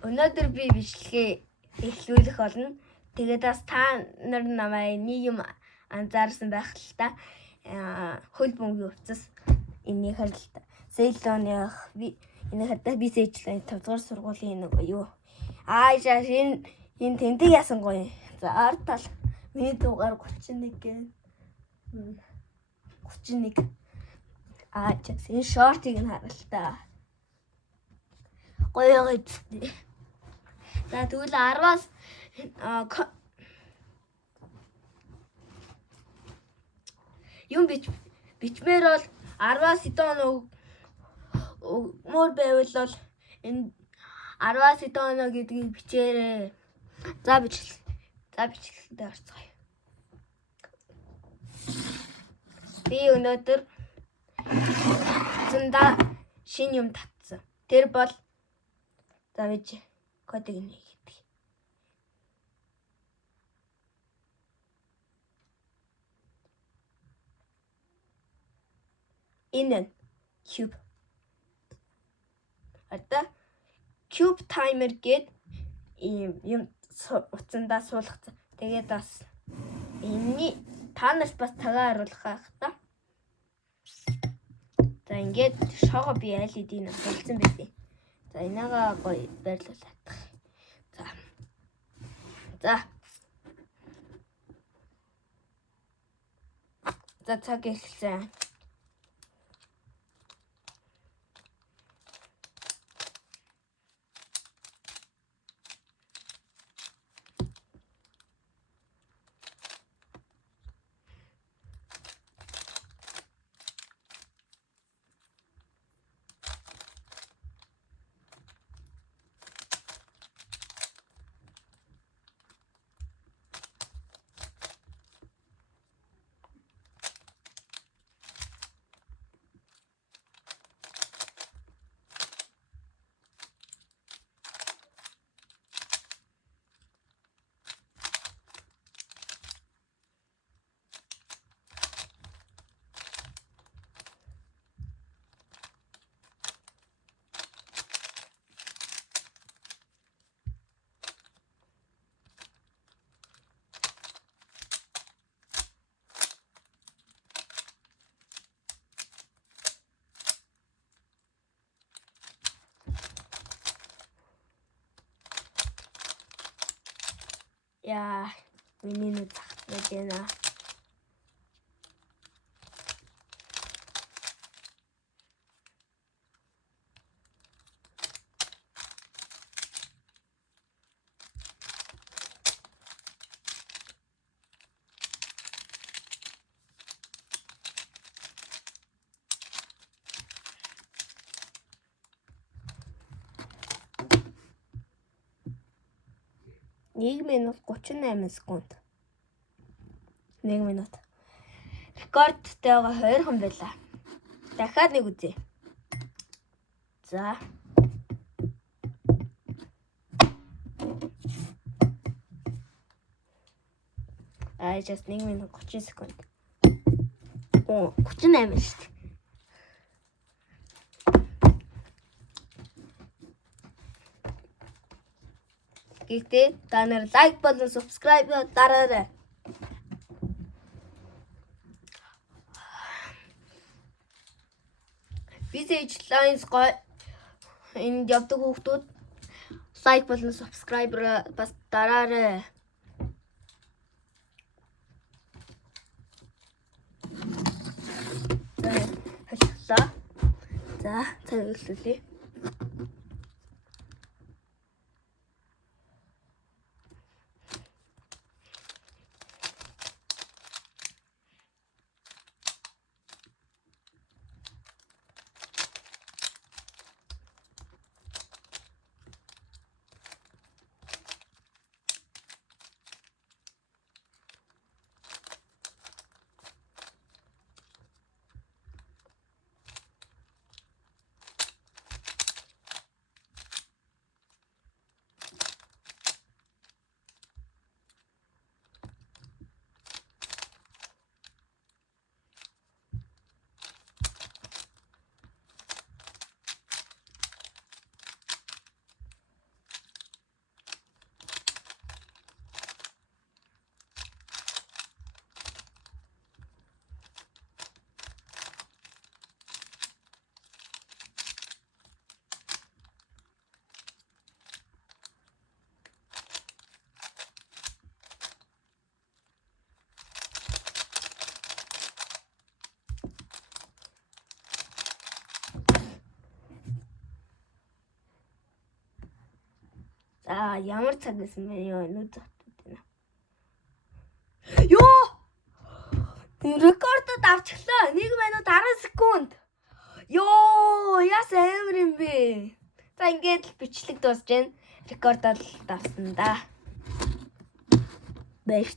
Өнөөдөр би бичлэгээ эхлүүлэх болно. Тэгээд бас та нар намайг нэг юм анзаарсан байх л та. Хөл бөмбөгийн хувцас энийхээр л та. Сейлоных би энийхээр би сэжлээ 5 дугаар сургуулийн нэг юу. Жаа энэ тэмдэг яасан гоё. За ард тал миний дугаар 31 гэ. 31. Чаас энэ шортыг нь харалтаа. Гоё гоё. За тэгвэл 10-аас юм бичмээр бол 10-аас хэдэн хоног мөр байвал энэ 10-аас хэдэн хоног гэдгийг бичээрэй. За бичлэлдээ орцгоё. Би өнөөдөр зөндөө шинэ юм татсан. Тэр бол за бич кодыг нэг. Энэ cube. Одоо cube timer гээд юм утсандаа суулгацсан. Тэгээд бас энэний та нарт бас цагаа харуулах байх та. За ингээд шого би аль хэдийн болсон байсан. За энэгаа гоё байрлуулах. За цаг эхэлсэн. Миний нүд захтаад байна. Нэг минут 38 секунд. 1 минут. Рекордтэйгаа 2хан байлаа. Дахиад нэг үзье. За. Just 1 минут 30 секунд. 38 шүү дээ. Гэхдээ та нар лайк болон subscribe дараарай. Visage Lines энд явдаг хүүхдүүд лайк болон subscribe бас дараарай. За, цагааллаа. За ямар цаг гэсэн бэ? Нүд зогтод байна. Ёо! Рекордод авчихлаа. 1 минут 10 секунд. Ёо, яс амар юм бэ? За ингээд л бичлэг дуусж байна. Рекордод авсан да. Баяр